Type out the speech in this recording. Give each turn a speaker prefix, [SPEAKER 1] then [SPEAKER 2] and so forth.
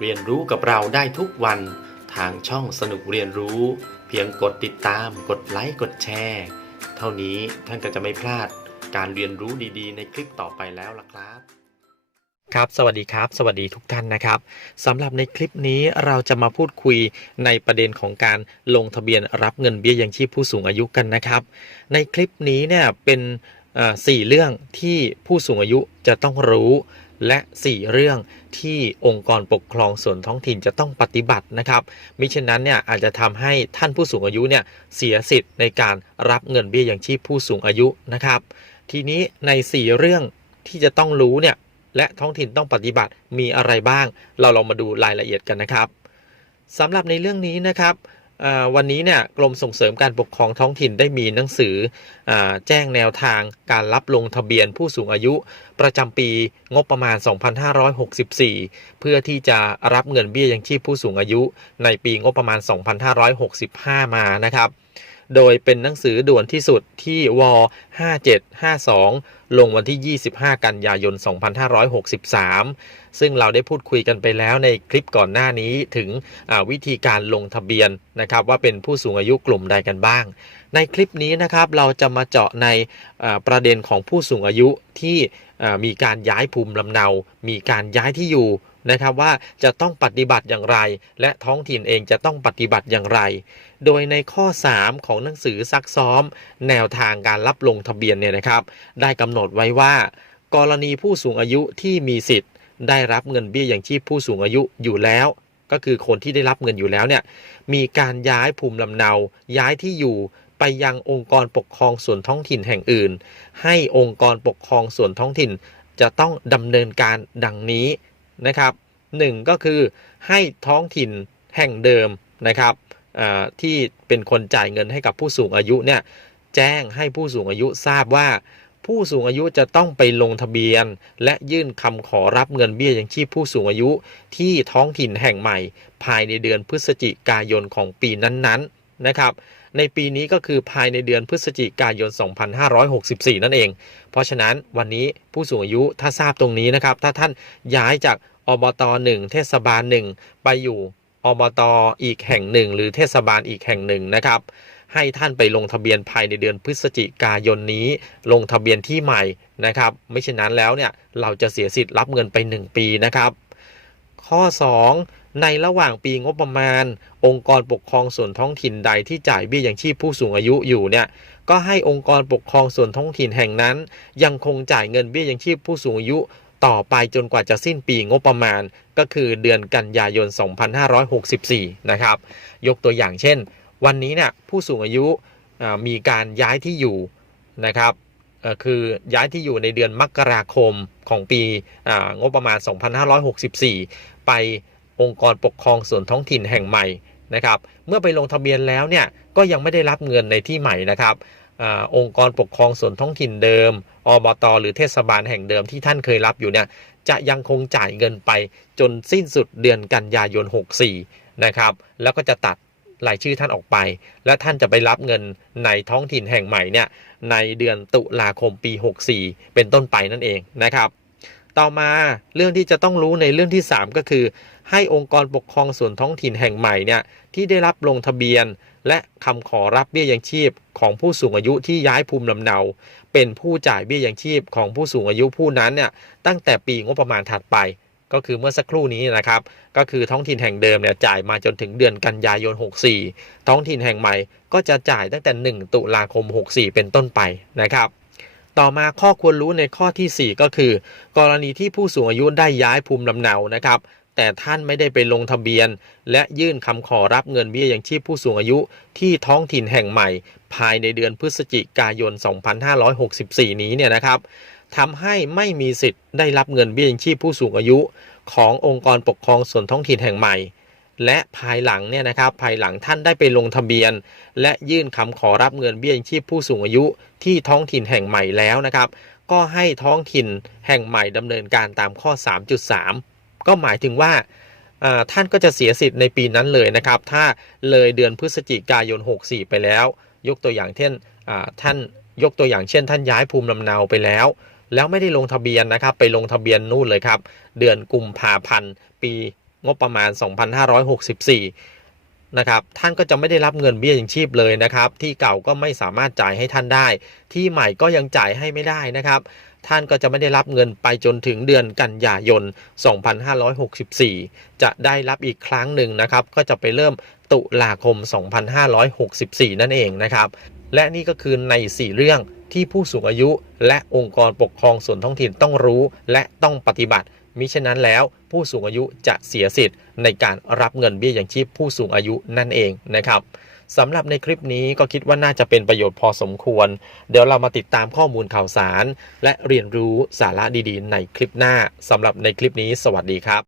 [SPEAKER 1] เรียนรู้กับเราได้ทุกวันทางช่องสนุกเรียนรู้ เพียงกดติดตาม กดไลค์กดแชร์ เท่านี้ท่านก็จะไม่พลาดการเรียนรู้ดีๆ ในคลิปต่อไปแล้วล่ะครับครับ สวัสดีครับ สวัสดีทุกท่านนะครับสำหรับในคลิปนี้เราจะมาพูดคุยในประเด็นของการลงทะเบียนรับเงินเบี้ยยังชีพผู้สูงอายุกันนะครับ ในคลิปนี้เนี่ยเป็นสี่เรื่องที่ผู้สูงอายุจะต้องรู้ และ 4 เรื่องที่องค์กรปกครองส่วนท้องถิ่นจะต้องปฏิบัตินะครับ มิฉะนั้นเนี่ยอาจจะทำให้ท่านผู้สูงอายุเนี่ยเสียสิทธิ์ในการรับเงินเบี้ยยังชีพผู้สูงอายุนะครับ ทีนี้ใน 4 เรื่องที่จะต้องรู้เนี่ยและท้องถิ่นต้องปฏิบัติมีอะไรบ้าง เราลองมาดูรายละเอียดกันนะครับสำหรับในเรื่องนี้นะครับ วันนี้เนี่ยกรมส่งเสริมการปกครองท้องถิ่นได้มีหนังสืออแจ้งแนวทางการรับลงทะเบียนผู้สูงอายุ ประจำปีงบประมาณ 2564 เพื่อที่จะรับเงินเบี้ยยังชีพผู้สูงอายุในปีงบประมาณ 2565 มานะครับ โดยเป็นหนังสือด่วนที่สุดที่ว 5752 ลงวันที่ 25 กันยายน 2563 ซึ่งเราได้พูดคุยกันไปแล้วในคลิปก่อนหน้านี้ถึงวิธีการลงทะเบียนนะครับว่าเป็นผู้สูงอายุกลุ่มใดกันบ้าง ในคลิปนี้นะครับเราจะมาเจาะในประเด็นของผู้สูงอายุที่มีการย้ายภูมิลำเนา มีการย้ายที่อยู่ นะครับว่าจะต้องปฏิบัติอย่างไร และท้องถิ่นเองจะต้องปฏิบัติอย่างไร โดยในข้อ 3 ของหนังสือซักซ้อม แนวทางการรับลงทะเบียนเนี่ยนะครับ ได้กำหนดไว้ว่า กรณีผู้สูงอายุที่มีสิทธิ์ ได้รับเงินเบี้ยอยังชีพผู้สูงอายุอยู่แล้วก็คือคนที่ได้รับเงินอยู่แล้วเนี่ยมีการย้ายภูมิลำเนา ย้ายที่อยู่ไปยังองค์กรปกครองส่วนท้องถิ่นแห่งอื่น ให้องค์กรปกครองส่วนท้องถิ่น จะต้องดำเนินการดังนี้ นะครับหนึ่งก็คือให้ท้องถิ่นแห่งเดิมนะครับที่เป็นคนจ่ายเงินให้กับผู้สูงอายุเนี่ยแจ้งให้ผู้สูงอายุทราบว่า ผู้สูงอายุจะต้องไปลงทะเบียน และยื่นคำขอรับเงินเบี้ยยังชีพผู้สูงอายุที่ท้องถิ่นแห่งใหม่ ภายในเดือนพฤศจิกายนของปีนั้นๆ นะครับ ในปีนี้ก็คือภายในเดือนพฤศจิกายน 2564 นั่นเอง เพราะฉะนั้นวันนี้ผู้สูงอายุถ้าทราบตรงนี้นะครับ ถ้าท่านย้ายจากอบตหนึ่งเทศบาลหนึ่งไปอยู่อบตอีกแห่งหนึ่ง หรือเทศบาลอีกแห่งหนึ่งนะครับ ให้ท่านไปลงทะเบียนภายในเดือนพฤศจิกายนนี้ ลงทะเบียนที่ใหม่นะครับ ไม่เช่นนั้นแล้วเนี่ยเราจะเสียสิทธิ์รับเงินไป 1 ปีนะครับ ข้อ 2 ในระหว่างปีงบประมาณ องค์กรปกครองส่วนท้องถิ่นใดที่จ่ายเบี้ยยังชีพผู้สูงอายุอยู่เนี่ยก็ให้องค์กรปกครองส่วนท้องถิ่นแห่งนั้น ยังคงจ่ายเงินเบี้ยยังชีพผู้สูงอายุ ต่อไปจนกว่าจะสิ้นปีงบประมาณ ก็คือเดือนกันยายน 2564 นะครับ ยกตัวอย่างเช่น วันนี้เนี่ยผู้สูงอายุมีการย้ายที่อยู่นะครับคือย้ายที่อยู่ในเดือนมกราคมของปีงบประมาณ 2564 ไป องค์กรปกครองส่วนท้องถิ่นแห่งใหม่นะครับ เมื่อไปลงทะเบียนแล้วเนี่ยก็ยังไม่ได้รับเงินในที่ใหม่นะครับอองค์กรปกครองส่วนท้องถิ่นเดิม อบต หรือเทศบาลแห่งเดิมที่ท่านเคยรับอยู่เนี่ยจะยังคงจ่ายเงินไปจนสิ้นสุดเดือนกันยายน 64 นะครับ แล้วก็จะตัดรายชื่อท่านออกไป และท่านจะไปรับเงินในท้องถิ่นแห่งใหม่เนี่ยในเดือนตุลาคมปี 64 เป็นต้นไปนั่นเองนะครับ ต่อมาเรื่องที่จะต้องรู้ในเรื่องที่ 3 ก็คือ ให้องค์กรปกครองส่วนท้องถิ่นแห่งใหม่เนี่ยที่ได้รับลงทะเบียน และคำขอรับเบี้ยยังชีพของผู้สูงอายุที่ย้ายภูมิลำเนา เป็นผู้จ่ายเบี้ยยังชีพของผู้สูงอายุผู้นั้นเนี่ยตั้งแต่ปีงบประมาณถัดไป ก็คือเมื่อสักครู่นี้นะครับ ก็คือท้องถิ่นแห่งเดิมเนี่ยจ่ายมาจนถึงเดือนกันยายน 64 ท้องถิ่นแห่งใหม่ก็จะจ่ายตั้งแต่ 1 ตุลาคม 64 เป็นต้นไปนะครับต่อมาข้อควรรู้ในข้อทีสี่4 ก็คือ กรณีที่ผู้สูงอายุได้ย้ายภูมิลำเนานะครับ แต่ท่านไม่ได้ไปลงทะเบียน และยื่นคำขอรับเงินเบี้ยยังชีพผู้สูงอายุที่ท้องถิ่นแห่งใหม่ ภายในเดือนพฤศจิกายน 2564 นี้เนี่ยนะครับทำให้ไม่มีสิทธิ์ได้รับเงินเบี้ยยังชีพผู้สูงอายุขององค์กรปกครองส่วนท้องถิ่นแห่งใหม่ และภายหลังเนี่ยนะครับภายหลังท่านได้ไปลงทะเบียน และยื่นคำขอรับเงินเบี้ยยังชีพผู้สูงอายุที่ท้องถิ่นแห่งใหม่แล้วนะครับ ก็ให้ท้องถิ่นแห่งใหม่ดำเนินการตามข้อ 3.3 ก็หมายถึงว่าท่านก็จะเสียสิทธิ์ในปีนั้นเลยนะครับ ถ้าเลยเดือนพฤศจิกายน 64 ไปแล้ว ยกตัวอย่างเช่นท่านยกตัวอย่างเช่น ท่านย้ายภูมิลำเนาไปแล้ว แล้วไม่ได้ลงทะเบียนนะครับ ไปลงทะเบียนนู่นเลยครับ เดือนกุมภาพันธ์ปีงบประมาณ 2564 นะครับ ท่านก็จะไม่ได้รับเงินเบี้ยยังชีพเลยนะครับ ที่เก่าก็ไม่สามารถจ่ายให้ท่านได้ ที่ใหม่ก็ยังจ่ายให้ไม่ได้นะครับ ท่านก็จะไม่ได้รับเงินไปจนถึงเดือนกันยายน 2564 จะได้รับอีกครั้งหนึ่งนะครับ ก็จะไปเริ่มตุลาคม 2564 นั่นเองนะครับ และนี่ก็คือใน 4 เรื่องที่ผู้สูงอายุและองค์กรปกครองส่วนท้องถิ่นต้องรู้และต้องปฏิบัติมิฉะนั้นแล้วผู้สูงอายุจะเสียสิทธิ์ในการรับเงินเบี้ยยังชีพผู้สูงอายุนั่นเองนะครับ สำหรับในคลิปนี้ก็คิดว่าน่าจะเป็นประโยชน์พอสมควร เดี๋ยวเรามาติดตามข้อมูลข่าวสาร และเรียนรู้สาระดีๆ ในคลิปหน้าสำหรับในคลิปนี้ สวัสดีครับ